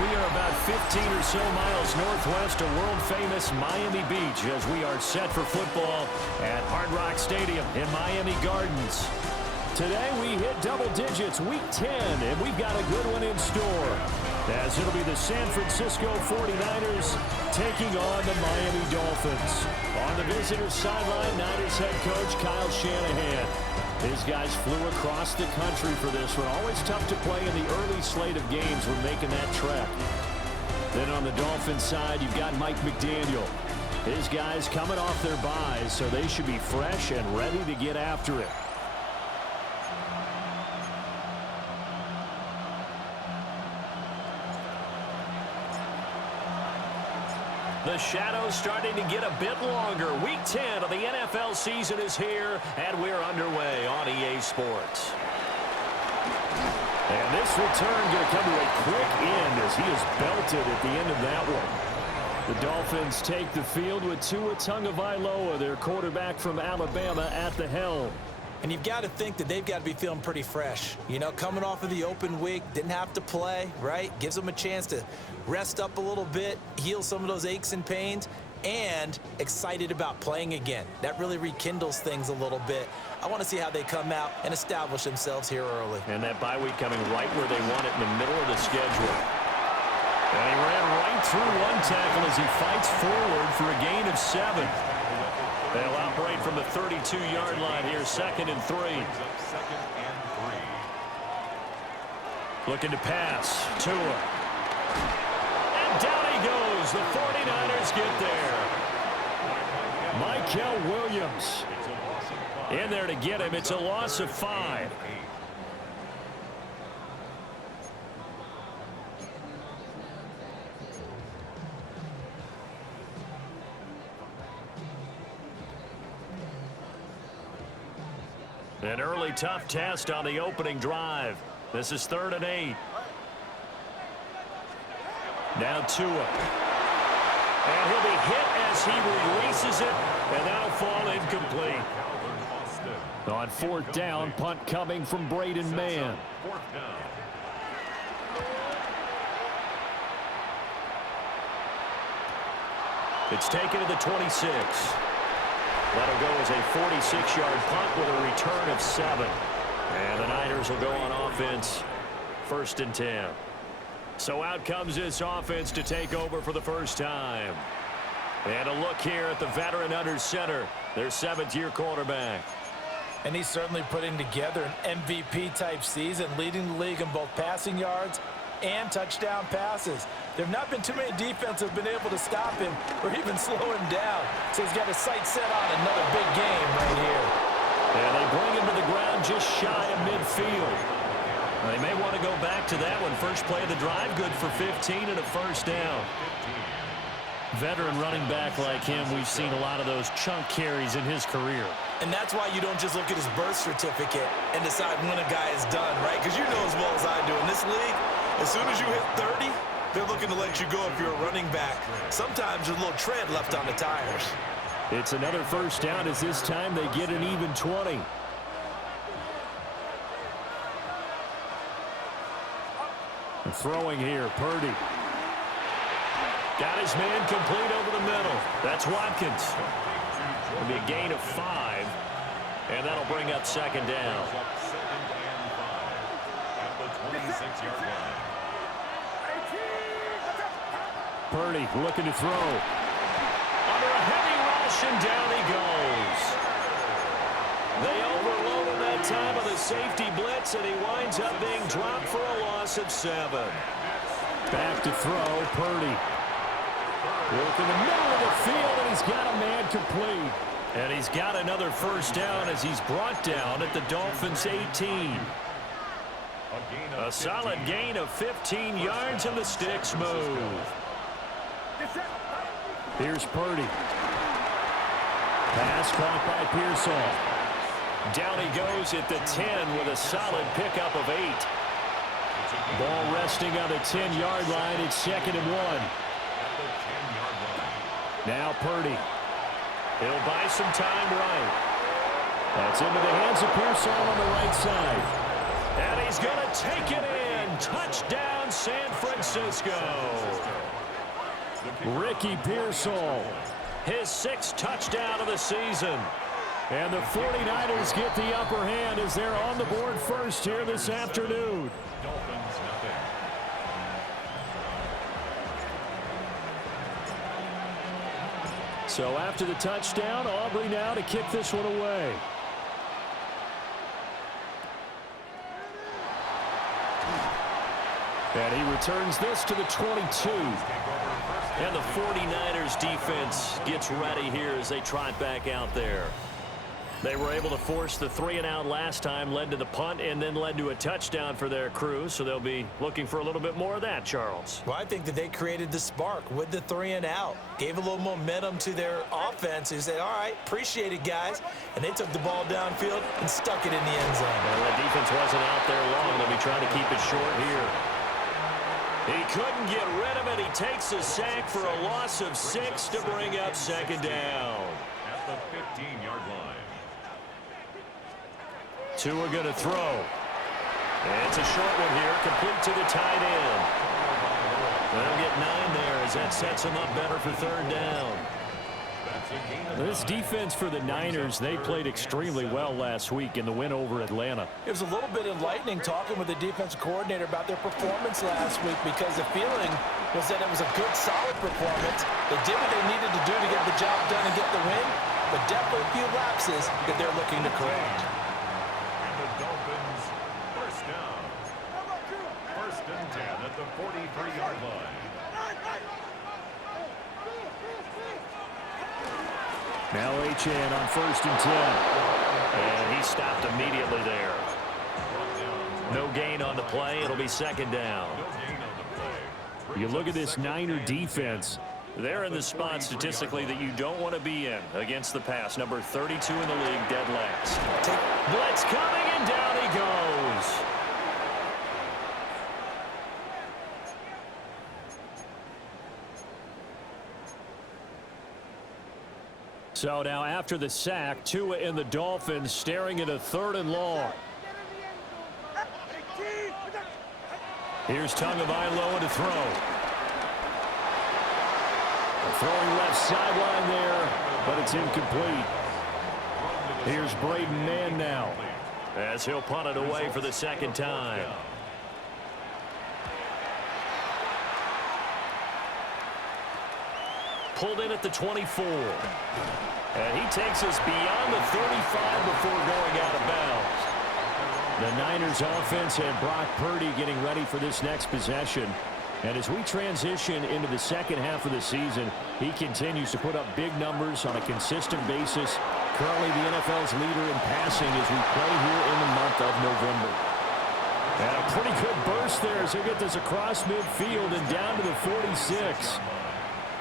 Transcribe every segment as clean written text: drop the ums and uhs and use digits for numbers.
We are about 15 or so miles northwest of world-famous Miami Beach as we are set for football at Hard Rock Stadium in Miami Gardens. Today we hit double digits, week 10, and we've got a good one in store, as it'll be the San Francisco 49ers taking on the Miami Dolphins. On the visitor's sideline, Niners head coach Kyle Shanahan. His guys flew across the country for this one. Always tough to play in the early slate of games when making that trek. Then on the Dolphins side, you've got Mike McDaniel. His guys coming off their byes, so they should be fresh and ready to get after it. The shadow's starting to get a bit longer. Week 10 of the NFL season is here, and we're underway on EA Sports. And this return going to come to a quick end as he is belted at the end of that one. The Dolphins take the field with Tua Tagovailoa, their quarterback from Alabama, at the helm. And you've got to think that they've got to be feeling pretty fresh. You know, coming off of the open week, didn't have to play, right? Gives them a chance to rest up a little bit, heal some of those aches and pains, and excited about playing again. That really rekindles things a little bit. I want to see how they come out and establish themselves here early. And that bye week coming right where they want it in the middle of the schedule. And he ran right through one tackle as he fights forward for a gain of 7. They'll operate from the 32-yard line here, 2nd and 3. Looking to pass. Tua. And down he goes. The 49ers get there. Mykel Williams in there to get him. It's a loss of 5. An early tough test on the opening drive. This is 3rd and 8. Now Tua. And he'll be hit as he releases it, and that'll fall incomplete. On 4th down, punt coming from Braden Mann. It's taken to the 26. That'll go as a 46-yard punt with a return of 7. And the Niners will go on offense, 1st and 10. So out comes this offense to take over for the first time. And a look here at the veteran under center, their 7th-year quarterback. And he's certainly putting together an MVP-type season, leading the league in both passing yards and touchdown passes. There have not been too many defenses that have been able to stop him or even slow him down. So he's got his sights set on another big game right here. And they bring him to the ground just shy of midfield. They may want to go back to that one. First play of the drive, good for 15 and a 1st down. Veteran running back like him, we've seen a lot of those chunk carries in his career. And that's why you don't just look at his birth certificate and decide when a guy is done, right? Because you know as well as I do, in this league, as soon as you hit 30, they're looking to let you go if you're a running back. Sometimes there's a little tread left on the tires. It's another 1st down as this time they get an even 20. And throwing here, Purdy. Got his man complete over the middle. That's Watkins. It'll be a gain of 5. And that'll bring up 2nd down. Purdy looking to throw. Under a heavy rush, and down he goes. They overload him that time with a safety blitz, and he winds up being dropped for a loss of 7. Back to throw, Purdy. Work in the middle of the field, and he's got a man complete. And he's got another 1st down as he's brought down at the Dolphins' 18. A solid gain of 15 yards, and the sticks move. Here's Purdy. Pass caught by Pearsall. Down he goes at the 10 with a solid pickup of 8. Ball resting on the 10-yard line. It's 2nd and 1. Now Purdy. He'll buy some time right. That's into the hands of Pearsall on the right side. And he's going to take it in. touchdown, San Francisco. Ricky Pearsall, his 6th touchdown of the season. And the 49ers get the upper hand as they're on the board first here this afternoon. So after the touchdown, Aubrey now to kick this one away. And he returns this to the 22. And the 49ers defense gets ready here as they trot back out there. They were able to force the 3-and-out last time, led to the punt, and then led to a touchdown for their crew. So they'll be looking for a little bit more of that, Charles. Well, I think that they created the spark with the 3-and-out. Gave a little momentum to their offense. They said, all right, appreciate it, guys. And they took the ball downfield and stuck it in the end zone. Well, the defense wasn't out there long. They'll be trying to keep it short here. He couldn't get rid of it. He takes a sack for a loss of 6 to bring up 2nd down. At the 15-yard line. Tua going to throw. And it's a short one here, complete to the tight end. They'll get 9 there as that sets them up better for 3rd down. This defense for the Niners, they played extremely well last week in the win over Atlanta. It was a little bit enlightening talking with the defensive coordinator about their performance last week, because the feeling was that it was a good, solid performance. They did what they needed to do to get the job done and get the win, but definitely a few lapses that they're looking to correct. And the Dolphins, first down. 1st and 10 at the 43-yard line. Now Achane on 1st and 10. And he stopped immediately there. No gain on the play. It'll be 2nd down. You look at this Niner defense. They're in the spot statistically that you don't want to be in against the pass. Number 32 in the league, dead last. Blitz coming, and down he goes. So now after the sack, Tua and the Dolphins staring at a 3rd and long. Here's Tagovailoa to throw. Throwing left sideline there, but it's incomplete. Here's Braden Mann now, as he'll punt it away for the 2nd time. Pulled in at the 24. And he takes us beyond the 35 before going out of bounds. The Niners offense and Brock Purdy getting ready for this next possession. And as we transition into the 2nd half of the season, he continues to put up big numbers on a consistent basis. Currently the NFL's leader in passing as we play here in the month of November. And a pretty good burst there as he'll get this across midfield and down to the 46.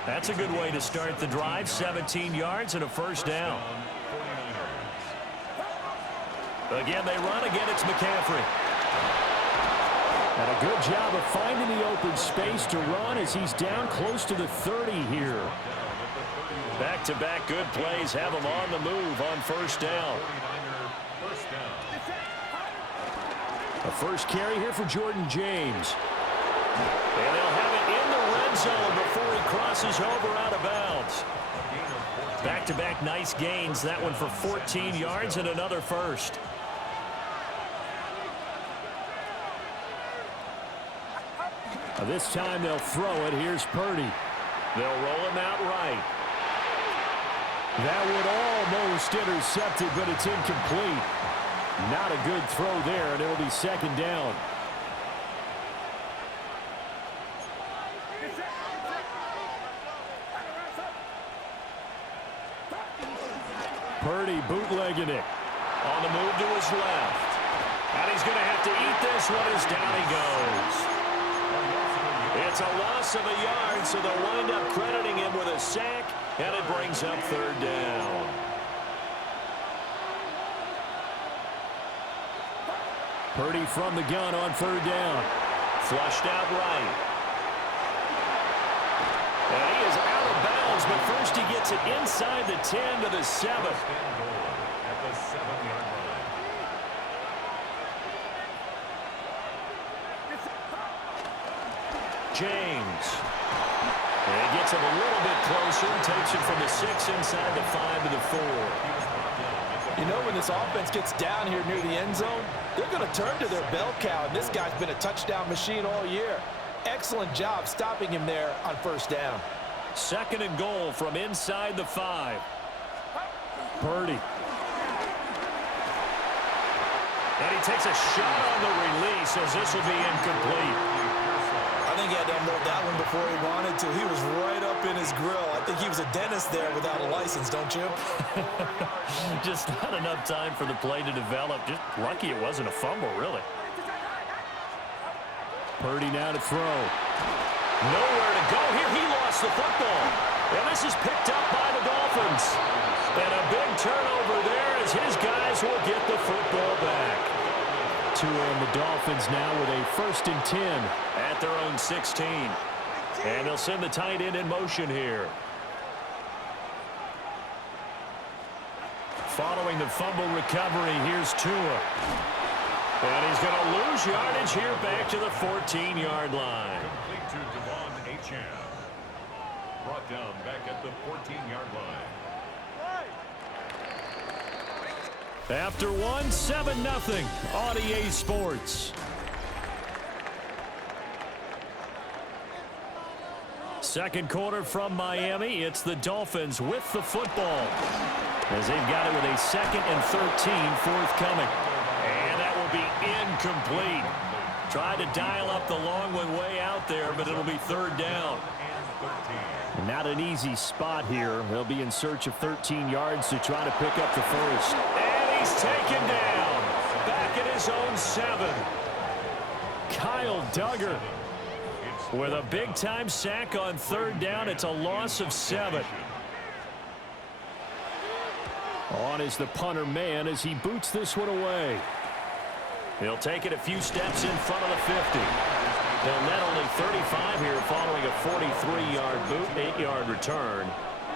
That's a good way to start the drive. 17 yards and a 1st down. Again, they run. Again, it's McCaffrey. And a good job of finding the open space to run as he's down close to the 30 here. Back-to-back good plays have him on the move on 1st down. A first carry here for Jordan James. And they'll have it in the red zone before he crosses over out of bounds. Back-to-back nice gains. That one for 14 yards and another 1st. This time they'll throw it. Here's Purdy. They'll roll him out right. That would almost intercepted, but it's incomplete. Not a good throw there, and it'll be 2nd down. Purdy bootlegging it. On the move to his left. And he's going to have to eat this one as down he goes. It's a loss of a yard, so they'll wind up crediting him with a sack, and it brings up 3rd down. Purdy from the gun on 3rd down. Flushed out right. And he is out of bounds, but first he gets it inside the 10 to the 7. At the 7-yard line. James. And he gets him a little bit closer, takes it from the 6 inside the 5 to the 4. You know, when this offense gets down here near the end zone, they're going to turn to their bell cow, and this guy's been a touchdown machine all year. Excellent job stopping him there on first down. 2nd and goal from inside the 5. Purdy. And he takes a shot on the release as this will be incomplete. I think he had to unload that one before he wanted to. He was right up in his grill. I think he was a dentist there without a license, don't you? Just not enough time for the play to develop. Just lucky it wasn't a fumble, really. Purdy now to throw. Nowhere to go here. He lost the football. And this is picked up by the Dolphins. And a big turnover there as his guys will get the football back. Tua and the Dolphins now with a 1st and 10 at their own 16. And they'll send the tight end in motion here. Following the fumble recovery, here's Tua. And he's going to lose yardage here back to the 14-yard line. Complete to Devon Achane. Brought down back at the 14-yard line. After one, 7-0 on EA Sports. Second quarter from Miami. It's the Dolphins with the football as they've got it with a 2nd and 13 forthcoming. And that will be incomplete. Tried to dial up the long one way out there, but it'll be 3rd down. Not an easy spot here. They'll be in search of 13 yards to try to pick up the first. And he's taken down. Back at his own 7. Kyle Duggar with a big-time sack on 3rd down. It's a loss of 7. On is the punter man as he boots this one away. He'll take it a few steps in front of the 50. They'll net only 35 here following a 43-yard boot, 8-yard return.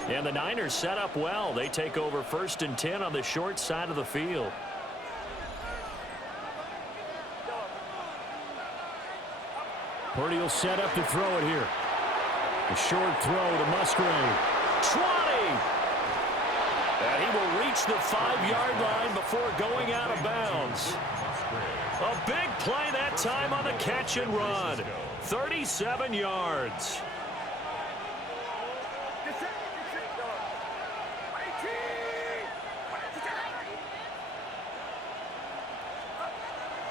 And the Niners set up well. They take over 1st and 10 on the short side of the field. Purdy will set up to throw it here. A short throw to Musgrave. 20! And he will reach the 5-yard line before going out of bounds. A big play that time on the catch and run. 37 yards.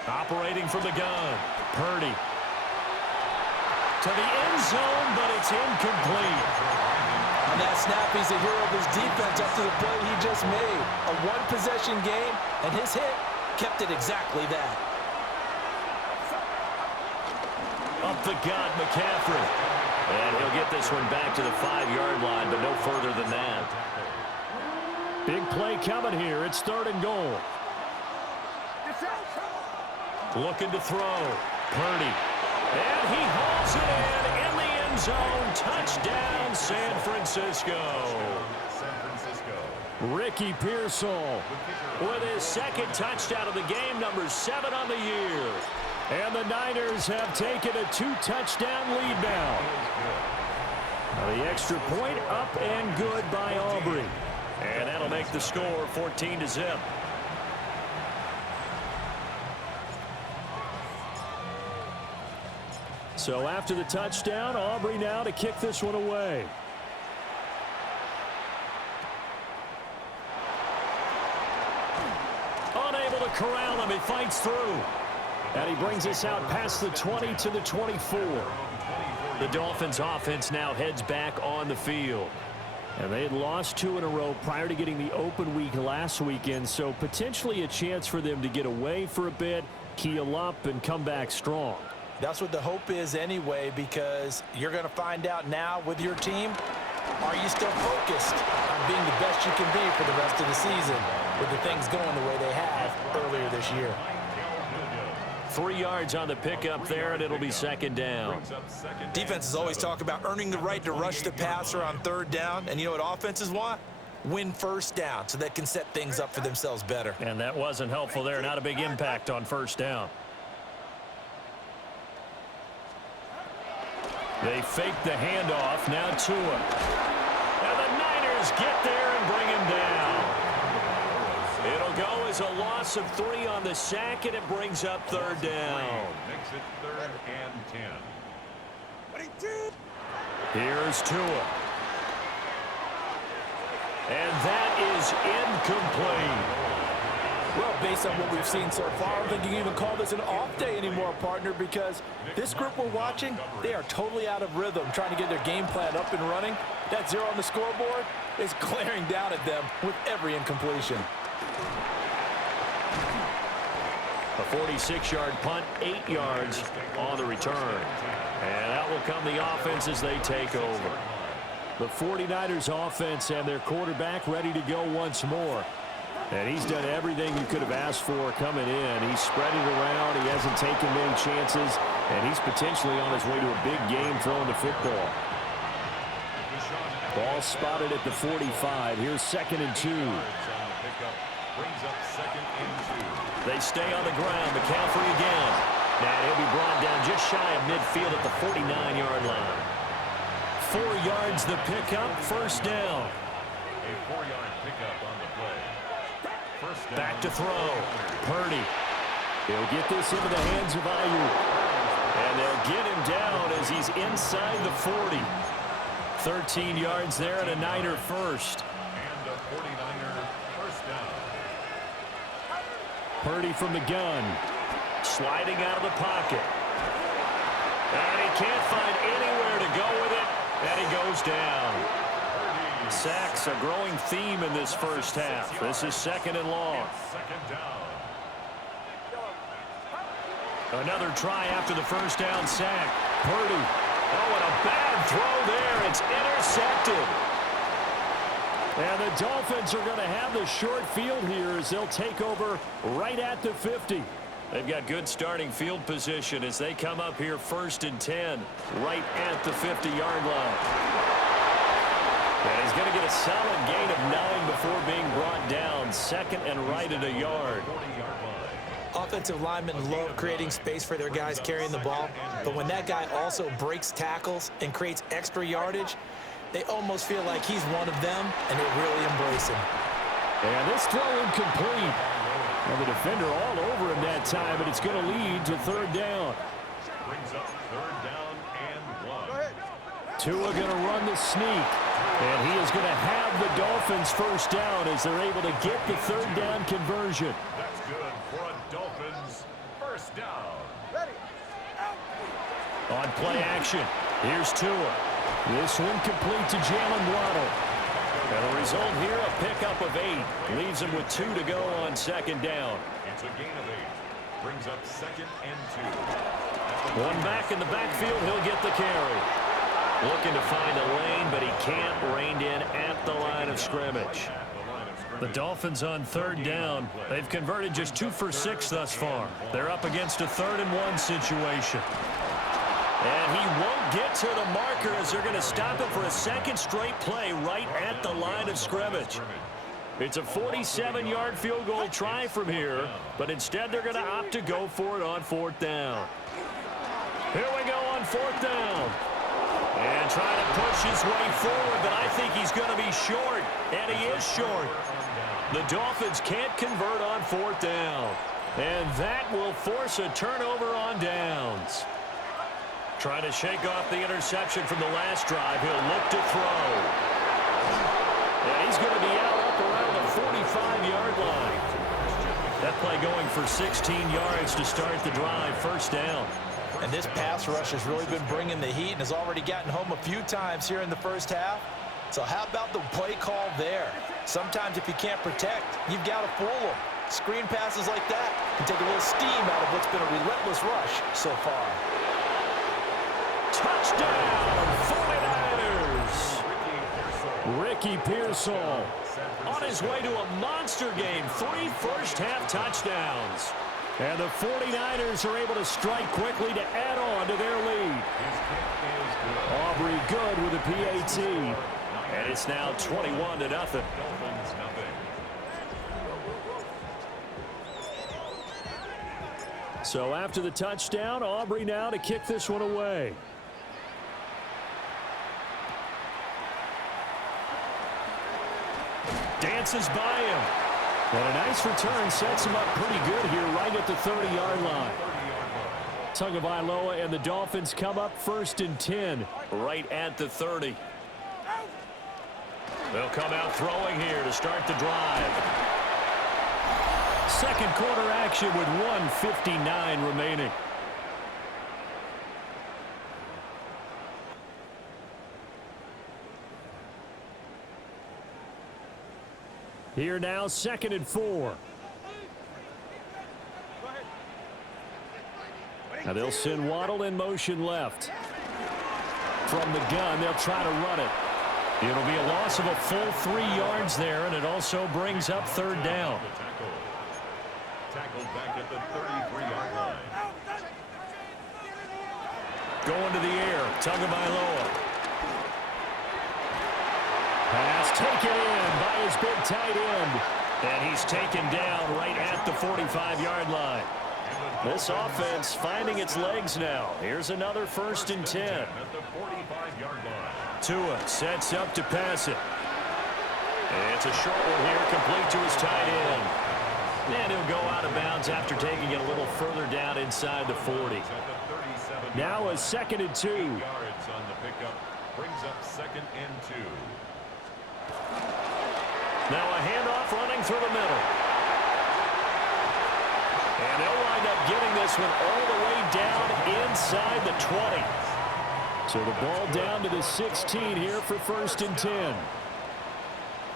Operating from the gun. Purdy. To the end zone, but it's incomplete. On that snap, he's a hero of his defense up to the play he just made. A one-possession game, and his hit kept it exactly that. Up the gut, McCaffrey. And he'll get this one back to the 5-yard line, but no further than that. Big play coming here. It's 3rd and goal. Looking to throw. Purdy. And he hauls it in the end zone. Touchdown, San Francisco. Ricky Pearsall with his 2nd touchdown of the game, number 7 on the year. And the Niners have taken a 2-touchdown lead now. The extra point up and good by Aubrey. And that'll make the score 14-0. So after the touchdown, Aubrey now to kick this one away. Unable to corral him, he fights through. And he brings us out past the 20 to the 24. The Dolphins offense now heads back on the field. And they had lost 2 in a row prior to getting the open week last weekend, so potentially a chance for them to get away for a bit, heal up, and come back strong. That's what the hope is anyway, because you're going to find out now with your team, are you still focused on being the best you can be for the rest of the season with the things going the way they have earlier this year? 3 yards on the pickup there, and it'll be 2nd down. Defenses always talk about earning the right to rush the passer on 3rd down, and you know what offenses want? Win 1st down so they can set things up for themselves better. And that wasn't helpful there. Not a big impact on 1st down. They fake the handoff. Now Tua. And the Niners get there and bring him down. It'll go as a loss of 3 on the sack, and it brings up third down. Makes it 3rd and 10. Here's Tua. And that is incomplete. Well, based on what we've seen so far, I don't think you can even call this an off day anymore, partner, because this group we're watching, they are totally out of rhythm, trying to get their game plan up and running. That 0 on the scoreboard is glaring down at them with every incompletion. A 46-yard punt, 8 yards on the return. And that will come the offense as they take over. The 49ers offense and their quarterback ready to go once more. And he's done everything you could have asked for coming in. He's spread it around. He hasn't taken many chances. And he's potentially on his way to a big game throwing the football. Ball spotted at the 45. Here's 2nd and 2. They stay on the ground. McCaffrey again. And he'll be brought down just shy of midfield at the 49-yard line. 4 yards the pickup. First down. A 4-yard pickup on the play. Back to throw. Purdy. He'll get this into the hands of Ayuk. And they'll get him down as he's inside the 40. 13 yards there and a Niner first. And a 49er first down. Purdy from the gun. Sliding out of the pocket. And he can't find anywhere to go with it. And he goes down. Sacks a growing theme in this first half. This is 2nd and long. 2nd down. Another try after the first down sack. Purdy. Oh, and a bad throw there. It's intercepted. And the Dolphins are going to have the short field here as they'll take over right at the 50. They've got good starting field position as they come up here 1st and 10 right at the 50-yard line. And he's going to get a solid gain of 9 before being brought down. 2nd and right at a yard. Offensive linemen love creating space for their guys carrying the ball, but when that guy also breaks tackles and creates extra yardage, they almost feel like he's one of them, and they really embrace him. And this throw incomplete. And the defender all over him that time, but it's going to lead to 3rd down. Brings up 3rd down and 1. Tua going to run the sneak. And he is going to have the Dolphins first down as they're able to get the 3rd down conversion. That's good for a Dolphins first down. On play action, here's Tua. This one complete to Jalen Waddle. And the result here, a pickup of 8. Leaves him with 2 to go on 2nd down. It's a gain of 8. Brings up 2nd and 2. One back in the backfield, he'll get the carry. Looking to find a lane, but he can't rein in at the line of scrimmage. The Dolphins on 3rd down. They've converted just 2 for 6 thus far. They're up against a 3rd and 1 situation. And he won't get to the marker as they're going to stop it for a 2nd straight play right at the line of scrimmage. It's a 47-yard field goal try from here, but instead they're going to opt to go for it on 4th down. Here we go on 4th down. And trying to push his way forward, but I think he's going to be short, and he is short. The Dolphins can't convert on 4th down, and that will force a turnover on downs. Trying to shake off the interception from the last drive. He'll look to throw. And he's going to be out up around the 45-yard line. That play going for 16 yards to start the drive. First down. And this pass rush has really been bringing the heat and has already gotten home a few times here in the first half. So how about the play call there? Sometimes if you can't protect, you've got to fool them. Screen passes like that can take a little steam out of what's been a relentless rush so far. Touchdown, 49ers! Ricky Pearsall on his way to a monster game. 3 first-half touchdowns. And the 49ers are able to strike quickly to add on to their lead. Aubrey good with a PAT. And it's now 21-0. So after the touchdown, Aubrey now to kick this one away. Dances by him. And a nice return sets him up pretty good here right at the 30-yard line. Tagovailoa and the Dolphins come up 1st and 10 right at the 30. They'll come out throwing here to start the drive. Second quarter action with 1:59 remaining. Here now, 2nd and 4. Now they'll send Waddle in motion left. From the gun, they'll try to run it. It'll be a loss of a full 3 yards there, and it also brings up 3rd down. Tackled back at the 33-yard line. Going to the air, Tagovailoa. Pass taken in by his big tight end. And he's taken down right at the 45-yard line. This offense finding its legs now. Here's another 1st and 10. At the 45-yard line. Tua sets up to pass it. And it's a short one here, complete to his tight end. And he'll go out of bounds after taking it a little further down inside the 40. Now a 2nd and 2. Yards on the pickup brings up 2nd and 2. Now a handoff running through the middle. And they'll wind up getting this one all the way down inside the 20. So the ball down to the 16 here for 1st and 10.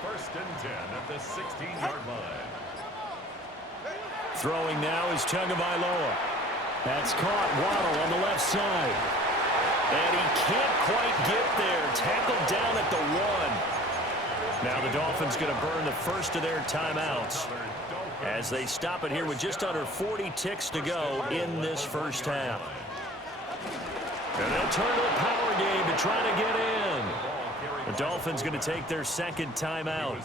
1st and 10 at the 16-yard line. Throwing now is Tagovailoa. That's caught. Waddle on the left side. And he can't quite get there. Tackled down at the 1. Now the Dolphins going to burn the first of their timeouts as they stop it here with just under 40 ticks to go in this first half. And they'll turn to the power game to try to get in. The Dolphins going to take their 2nd timeout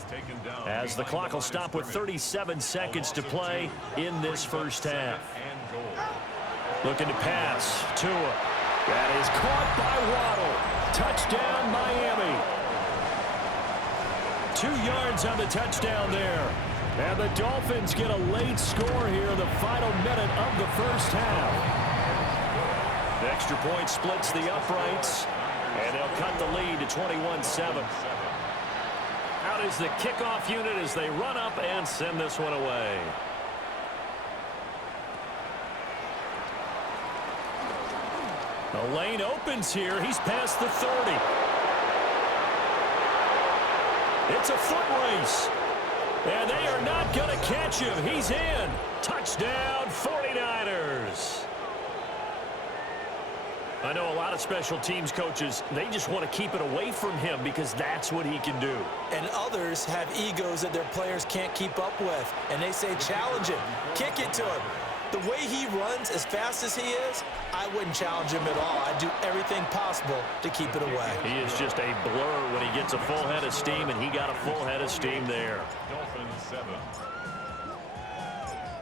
as the clock will stop with 37 seconds to play in this first half. Looking to pass. Tua. That is caught by Waddle. Touchdown, Miami. 2 yards on the touchdown there. And the Dolphins get a late score here in the final minute of the first half. The extra point splits the uprights, and they'll cut the lead to 21-7. Out is the kickoff unit as they run up and send this one away. The lane opens here. He's past the 30. It's a foot race. And they are not going to catch him. He's in. Touchdown, 49ers. I know a lot of special teams coaches, they just want to keep it away from him because that's what he can do. And others have egos that their players can't keep up with. And they say, challenge him. Kick it to him. The way he runs as fast as he is, I wouldn't challenge him at all. I'd do everything possible to keep it away. He is just a blur when he gets a full head of steam, and he got a full head of steam there. Dolphins 7.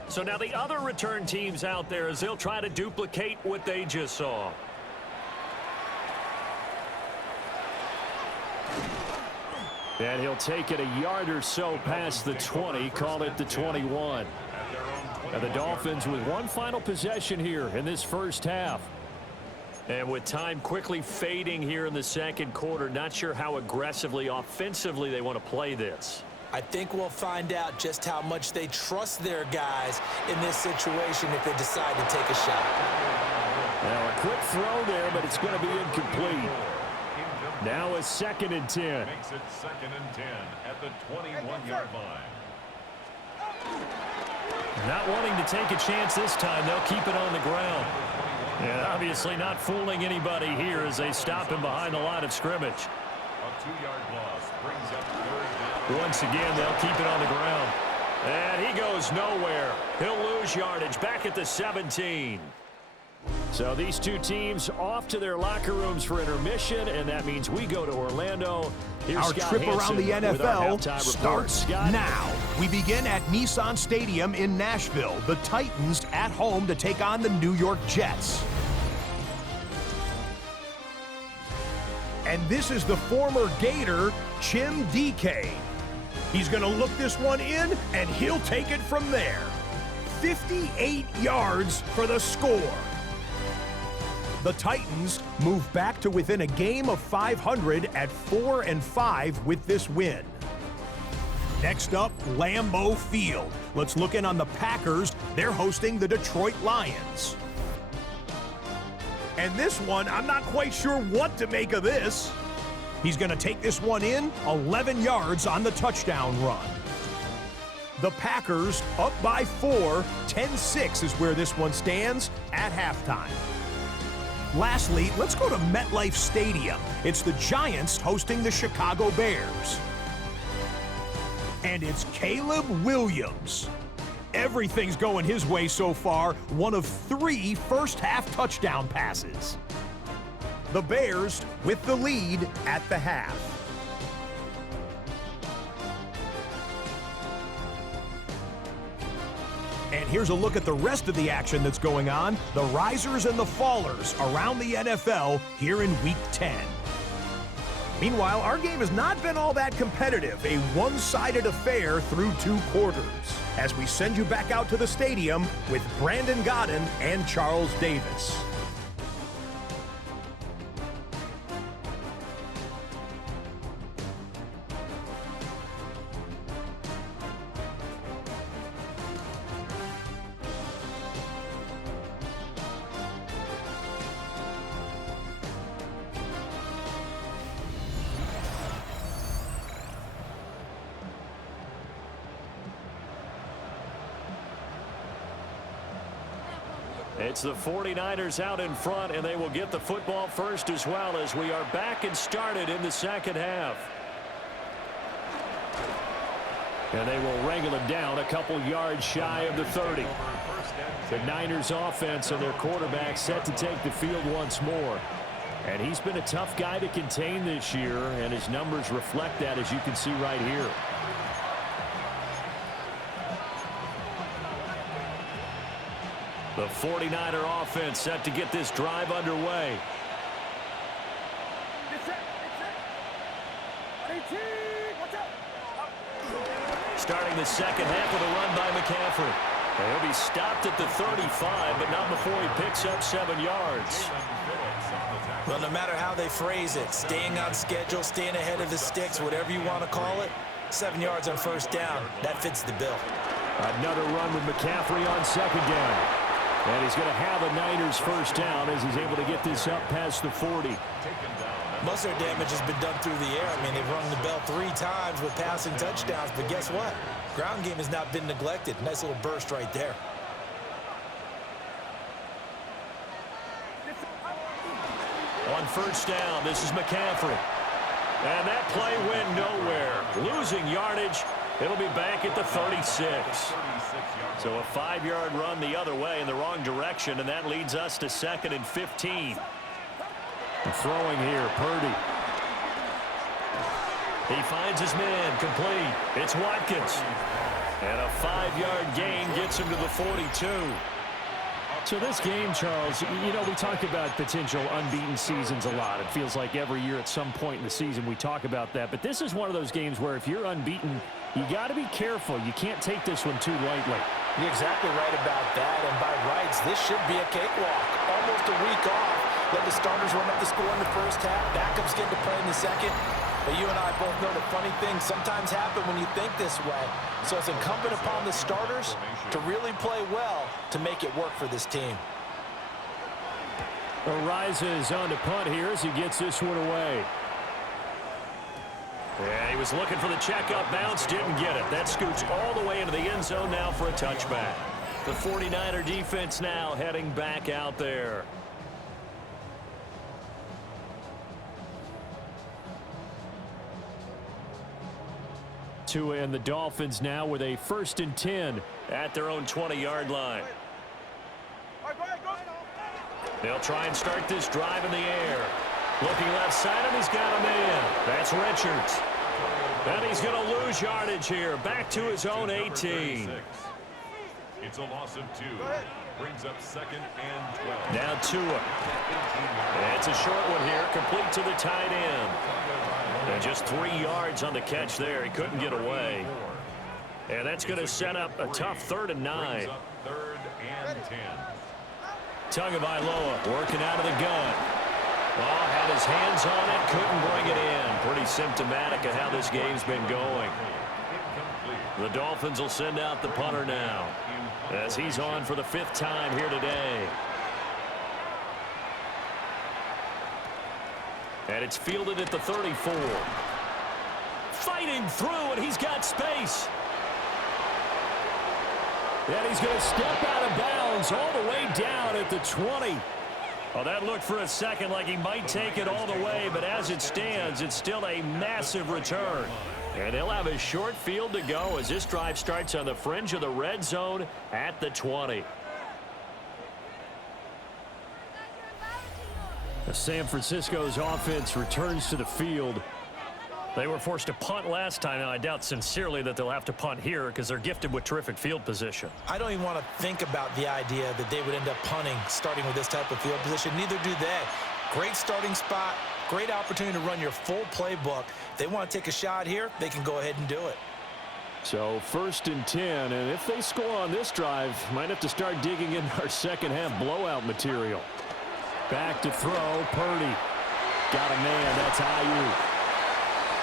So now the other return teams out there as they'll try to duplicate what they just saw. And he'll take it a yard or so past the 20, call it the 21. And the Dolphins with one final possession here in this first half. And with time quickly fading here in the second quarter, not sure how aggressively, offensively they want to play this. I think we'll find out just how much they trust their guys in this situation if they decide to take a shot. Now a quick throw there, but it's going to be incomplete. Now a 2nd and 10. Makes it 2nd and 10 at the 21-yard line. Not wanting to take a chance this time, they'll keep it on the ground. And obviously not fooling anybody here as they stop him behind the line of scrimmage. A 2-yard loss brings up 3rd down. Once again, they'll keep it on the ground. And he goes nowhere. He'll lose yardage back at the 17. So these two teams off to their locker rooms for intermission, and that means we go to Orlando. Here's our Scott trip Hansen around the NFL starts Scott? now. We begin at Nissan Stadium in Nashville. The Titans at home to take on the New York Jets. And this is the former Gator, Chim DK. He's going to look this one in, and he'll take it from there. 58 yards for the score. The Titans move back to within a game of 500 at 4-5 with this win. Next up, Lambeau Field. Let's look in on the Packers. They're hosting the Detroit Lions. And this one, I'm not quite sure what to make of this. He's going to take this one in, 11 yards on the touchdown run. The Packers up by 4, 10-6 is where this one stands at halftime. Lastly, let's go to MetLife Stadium. It's the Giants hosting the Chicago Bears. And it's Caleb Williams. Everything's going his way so far, one of 3 first-half touchdown passes. The Bears with the lead at the half. And here's a look at the rest of the action that's going on, the risers and the fallers around the NFL here in Week 10. Meanwhile, our game has not been all that competitive, a one-sided affair through 2 quarters, as we send you back out to the stadium with Brandon Godden and Charles Davis. It's the 49ers out in front, and they will get the football first as well as we are back and started in the second half. And they will wrangle him down a couple yards shy of the 30. The Niners offense and their quarterback set to take the field once more. And he's been a tough guy to contain this year, and his numbers reflect that, as you can see right here. The 49er offense set to get this drive underway. Starting the second half with a run by McCaffrey. He'll be stopped at the 35, but not before he picks up 7 yards. Well, no matter how they phrase it, staying on schedule, staying ahead of the sticks, whatever you want to call it, 7 yards on first down, that fits the bill. Another run with McCaffrey on second down. And he's going to have a Niners first down as he's able to get this up past the 40. Most of their damage has been done through the air. I mean, they've rung the bell 3 times with passing touchdowns, but guess what? Ground game has not been neglected. Nice little burst right there. On first down, this is McCaffrey. And that play went nowhere. Losing yardage. It'll be back at the 36. So a 5-yard run the other way in the wrong direction, and that leads us to 2nd and 15. Throwing here, Purdy. He finds his man, complete. It's Watkins. And a 5-yard gain gets him to the 42. So this game, Charles, you know, we talk about potential unbeaten seasons a lot. It feels like every year at some point in the season we talk about that. But this is one of those games where if you're unbeaten, you got to be careful. You can't take this one too lightly. You're exactly right about that. And by rights, this should be a cakewalk. Almost a week off. Let the starters run up the score in the first half. Backups get to play in the second. But you and I both know the funny things sometimes happen when you think this way. So it's incumbent upon the starters to really play well to make it work for this team. Ariza on to punt here as he gets this one away. Yeah, he was looking for the check-up bounce, didn't get it. That scoots all the way into the end zone now for a touchback. The 49er defense now heading back out there. Tua and the Dolphins now with a 1st and 10 at their own 20-yard line. They'll try and start this drive in the air. Looking left side, and he's got a man. That's Richards. And he's going to lose yardage here. Back to his own 18. It's a loss of 2. Brings up 2nd and 12. Now Tua. It's a short one here, complete to the tight end. And just 3 yards on the catch there. He couldn't get away. And that's going to set up a tough 3rd and 9. 3rd and 10. Tagovailoa working out of the gun. Oh, had his hands on it, couldn't bring it in. Pretty symptomatic of how this game's been going. The Dolphins will send out the punter now as he's on for the 5th time here today. And it's fielded at the 34. Fighting through, and he's got space. And he's going to step out of bounds all the way down at the 20. Oh, that looked for a second like he might take it all the way, but as it stands, it's still a massive return. And they'll have a short field to go as this drive starts on the fringe of the red zone at the 20. San Francisco's offense returns to the field. They were forced to punt last time. Now, I doubt sincerely that they'll have to punt here because they're gifted with terrific field position. I don't even want to think about the idea that they would end up punting starting with this type of field position. Neither do they. Great starting spot, great opportunity to run your full playbook. If they want to take a shot here, they can go ahead and do it. So 1st and 10, and if they score on this drive, might have to start digging in our second half blowout material. Back to throw, Purdy. Got a man, that's Ayuk.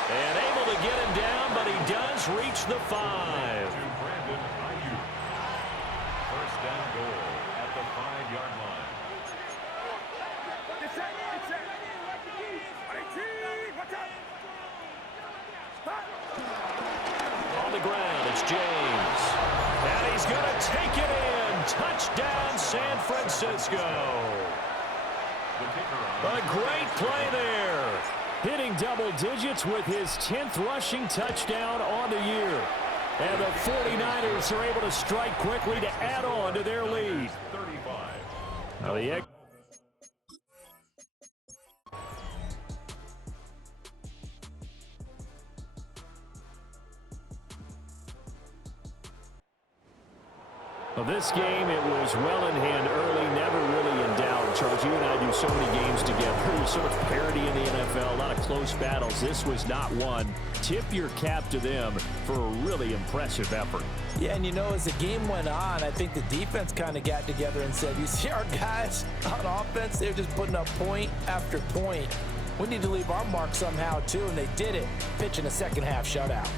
And able to get him down, but he does reach the 5. Brandon Ayuk. 1st and goal at the 5-yard line. On the ground, it's James. And he's going to take it in. Touchdown, San Francisco. A great play there. Hitting double digits with his 10th rushing touchdown on the year. And the 49ers are able to strike quickly to add on to their lead. 35. Now this game, it was well in hand early, never really in doubt. Charles, you and I do so many games together. There's so much parity in the NFL, a lot of close battles. This was not one. Tip your cap to them for a really impressive effort. Yeah, and you know, as the game went on, I think the defense kind of got together and said, you see our guys on offense, they're just putting up point after point. We need to leave our mark somehow, too, and they did it, pitching a second-half shutout.